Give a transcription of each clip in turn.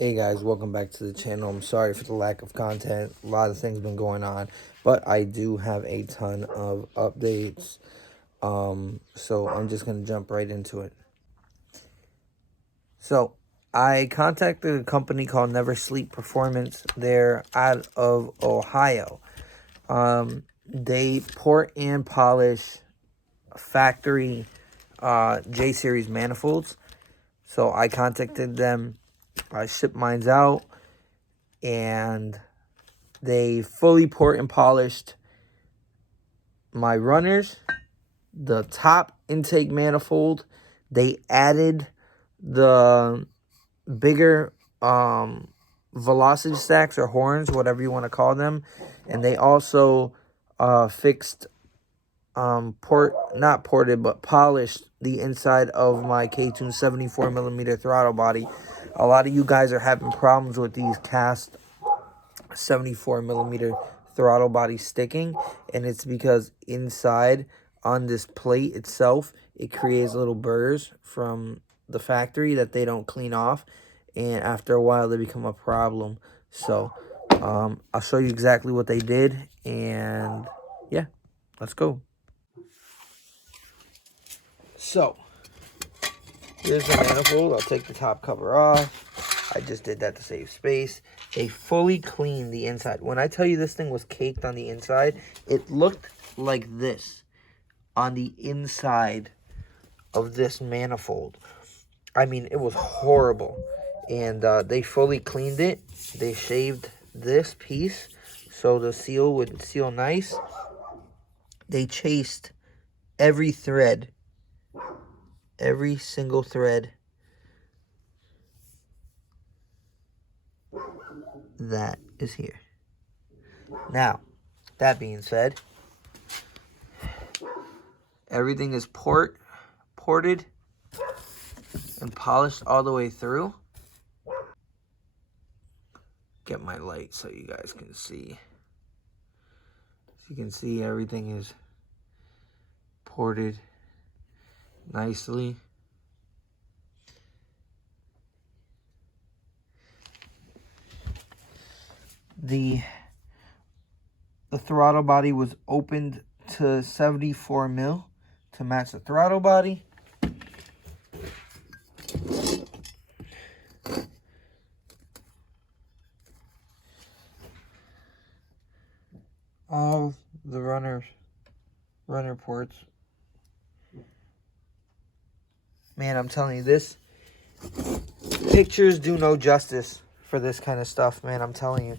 Hey guys, welcome back to the channel. I'm sorry for the lack of content. A lot of things been going on, but I do have a ton of updates. So I'm just gonna jump right into it. So I contacted a company called Never Sleep Performance. They're out of Ohio. They port and polish factory J series manifolds. So I contacted them. I shipped mine out, and they fully port and polished my runners, the top intake manifold. They added the bigger velocity stacks or horns, whatever you want to call them. And they also fixed, not ported, but polished the inside of my K-Tune 74mm throttle body. A lot of you guys are having problems with these cast 74mm throttle body sticking, and it's because inside on this plate itself it creates little burrs from the factory that they don't clean off, and after a while they become a problem. So I'll show you exactly what they did, and yeah, let's go. So here's the manifold. I'll take the top cover off. I just did that to save space. They fully cleaned the inside. When I tell you this thing was caked on the inside, it looked like this on the inside of this manifold. I mean, it was horrible. And they fully cleaned it. They shaved this piece so the seal would seal nice. They chased every thread, every single thread that is here. Now, that being said, everything is ported and polished all the way through. Get my light so you guys can see. As you can see, everything is ported nicely. The throttle body was opened to 74 mil to match the throttle body. All the runner ports. Man, I'm telling you, this pictures do no justice for this kind of stuff, man. I'm telling you.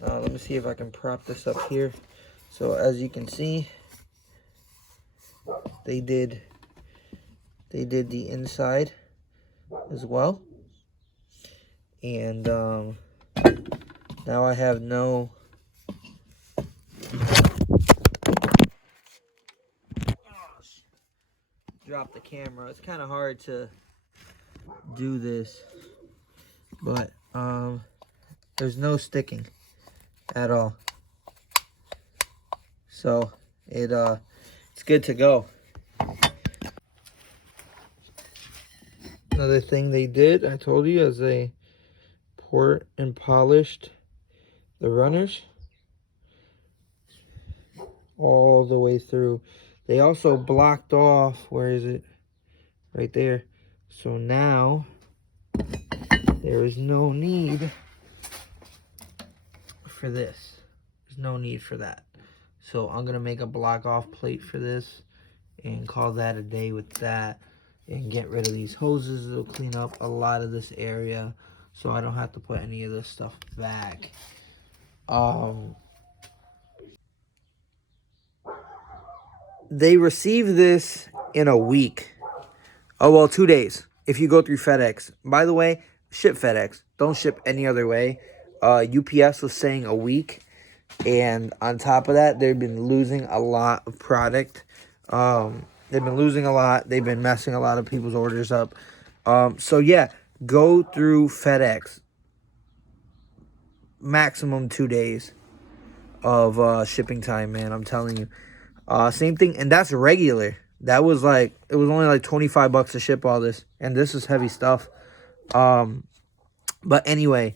Let me see if I can prop this up here. So as you can see, they did the inside as well. And now I have no drop the camera. It's kind of hard to do this, but there's no sticking at all, so it's good to go. Another thing they did, I told you, is they port and polished the runners all the way through. They also blocked off, where is it? Right there. So now there is no need for this. There's no need for that. So I'm gonna make a block off plate for this and call that a day with that, and get rid of these hoses. It'll clean up a lot of this area so I don't have to put any of this stuff back. They receive this in a week. Oh, well, 2 days if you go through FedEx. By the way, ship FedEx. Don't ship any other way. UPS was saying a week. And on top of that, they've been losing a lot of product. They've been losing a lot. They've been messing a lot of people's orders up. So, yeah, go through FedEx. Maximum 2 days of shipping time, man. I'm telling you. Same thing, and that's regular. That was like, it was only like $25 to ship all this, and this is heavy stuff. But anyway,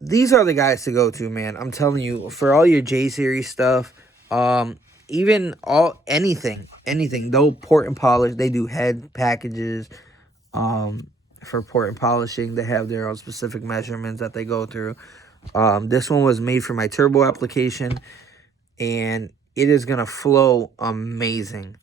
these are the guys to go to, man. I'm telling you, for all your J series stuff, even anything. They'll port and polish. They do head packages. For port and polishing, they have their own specific measurements that they go through. This one was made for my turbo application, and it is gonna flow amazing.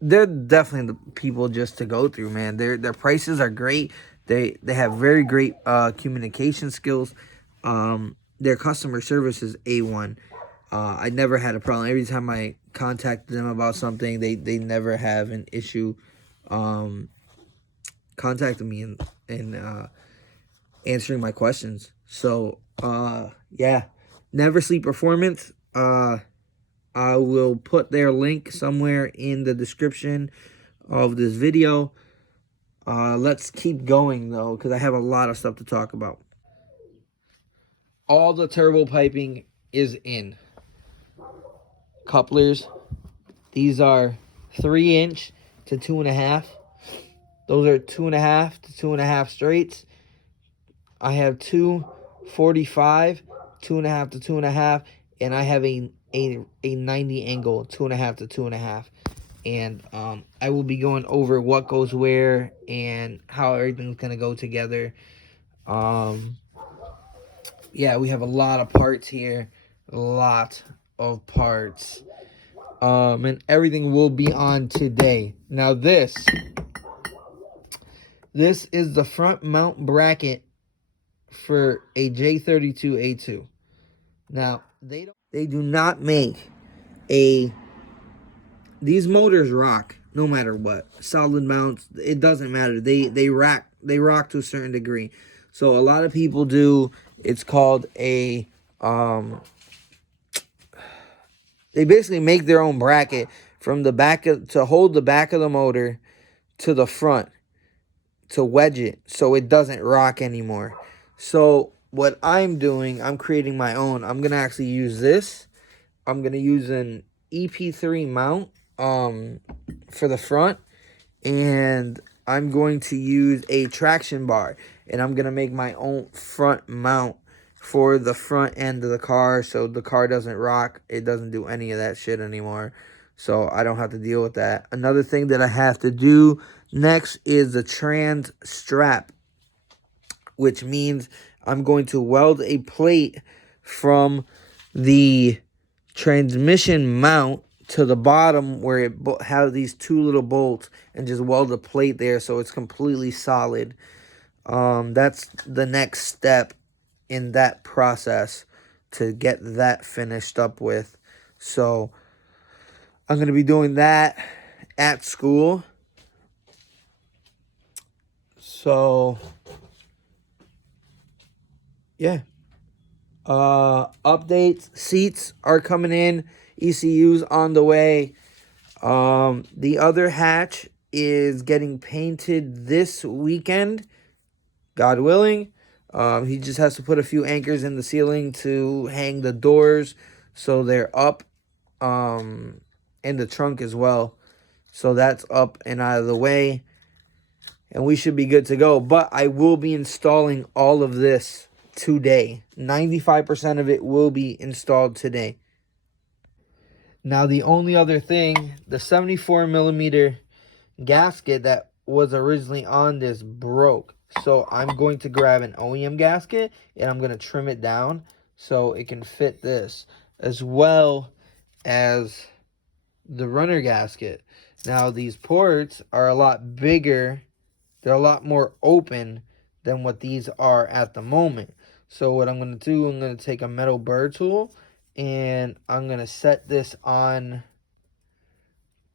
They're definitely the people just to go through, man. Their prices are great. They have very great communication skills. Their customer service is A1. I never had a problem. Every time I contacted them about something, they never have an issue contacting me and answering my questions. So yeah, Never Sleep Performance. I will put their link somewhere in the description of this video. Let's keep going, though, because I have a lot of stuff to talk about. All the turbo piping is in. Couplers. These are 3" to 2.5. Those are 2.5 to 2.5 straights. I have 245, 2.5 to 2.5, and I have a 90 angle, 2.5 to 2.5. And I will be going over what goes where and how everything's gonna go together. Yeah, we have a lot of parts here, a lot of parts, and everything will be on today. Now this is the front mount bracket for a J32A2. Now they do not make these motors rock no matter what. Solid mounts, it doesn't matter. They rock to a certain degree. So a lot of people do, it's called a they basically make their own bracket from the back to hold the back of the motor to the front to wedge it so it doesn't rock anymore. So what I'm doing, I'm creating my own. I'm going to actually use this. I'm going to use an EP3 mount for the front, and I'm going to use a traction bar, and I'm going to make my own front mount for the front end of the car so the car doesn't rock. It doesn't do any of that shit anymore, so I don't have to deal with that. Another thing that I have to do next is the trans strap, which means I'm going to weld a plate from the transmission mount to the bottom where it has these two little bolts, and just weld a plate there so it's completely solid. That's the next step in that process to get that finished up with. So I'm going to be doing that at school. So yeah. Updates, seats are coming in, ECU's on the way. The other hatch is getting painted this weekend, God willing. He just has to put a few anchors in the ceiling to hang the doors so they're up, in the trunk as well. So that's up and out of the way, and we should be good to go. But I will be installing all of this today. 95% of it will be installed today. Now the only other thing, the 74mm gasket that was originally on this broke. So I'm going to grab an OEM gasket and I'm going to trim it down so it can fit this, as well as the runner gasket. Now these ports are a lot bigger. They're a lot more open than what these are at the moment. So what I'm going to do, I'm going to take a metal burr tool and I'm going to set this on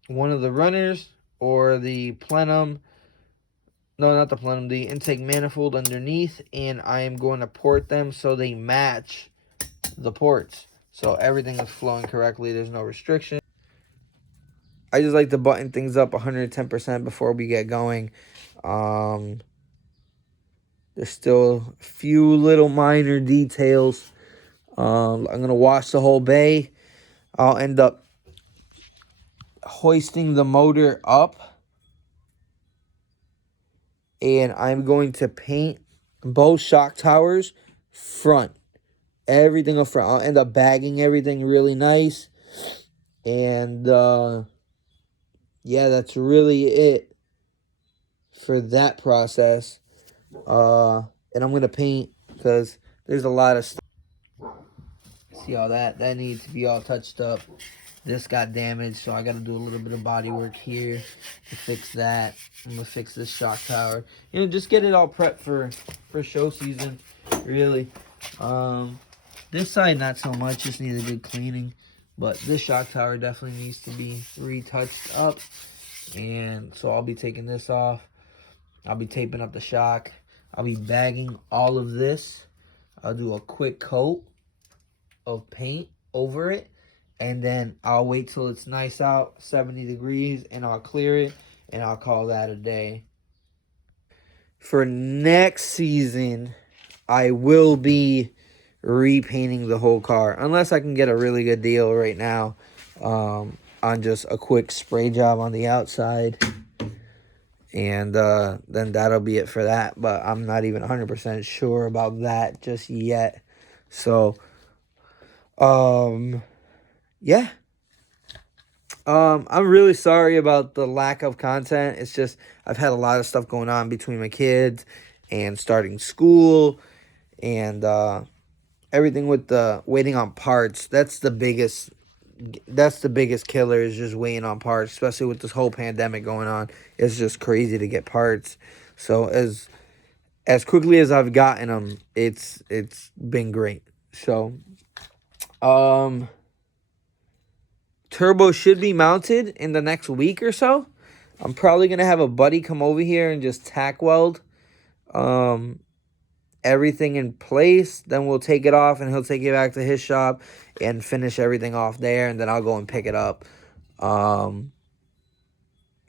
one of the runners or the plenum. No, not the plenum, the intake manifold underneath, and I am going to port them so they match the ports. So everything is flowing correctly. There's no restriction. I just like to button things up 110% before we get going. There's still a few little minor details. I'm going to wash the whole bay. I'll end up hoisting the motor up and I'm going to paint both shock towers front. Everything up front. I'll end up bagging everything really nice. And yeah, that's really it for that process. And I'm going to paint because there's a lot of stuff. See all that? That needs to be all touched up. This got damaged, so I got to do a little bit of body work here to fix that. I'm going to fix this shock tower. You know, just get it all prepped for show season, really. This side, not so much. Just needs a good cleaning. But this shock tower definitely needs to be retouched up. And so I'll be taking this off. I'll be taping up the shock. I'll be bagging all of this. I'll do a quick coat of paint over it. And then I'll wait till it's nice out, 70 degrees, and I'll clear it. And I'll call that a day. For next season, I will be repainting the whole car. Unless I can get a really good deal right now on just a quick spray job on the outside. And then that'll be it for that. But I'm not even 100% sure about that just yet. So, yeah. I'm really sorry about the lack of content. It's just I've had a lot of stuff going on between my kids and starting school and everything with the waiting on parts. That's the biggest killer, is just waiting on parts, especially with this whole pandemic going on. It's just crazy to get parts. So as quickly as I've gotten them, it's been great. So turbo should be mounted in the next week or so. I'm probably going to have a buddy come over here and just tack weld everything in place. Then we'll take it off and he'll take it back to his shop and finish everything off there. And then I'll go and pick it up.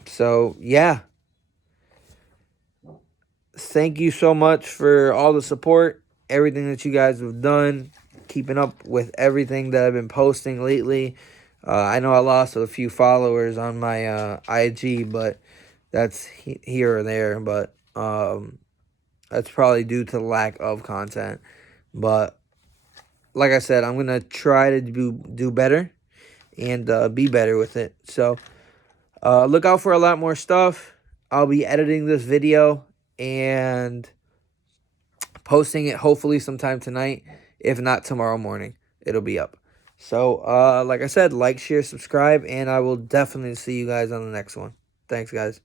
So, yeah. Thank you so much for all the support, everything that you guys have done, keeping up with everything that I've been posting lately. I know I lost a few followers on my IG, but that's here or there. But that's probably due to the lack of content. But like I said, I'm going to try to do better and be better with it. So look out for a lot more stuff. I'll be editing this video and posting it hopefully sometime tonight. If not, tomorrow morning, it'll be up. So, like I said, like, share, subscribe, and I will definitely see you guys on the next one. Thanks, guys.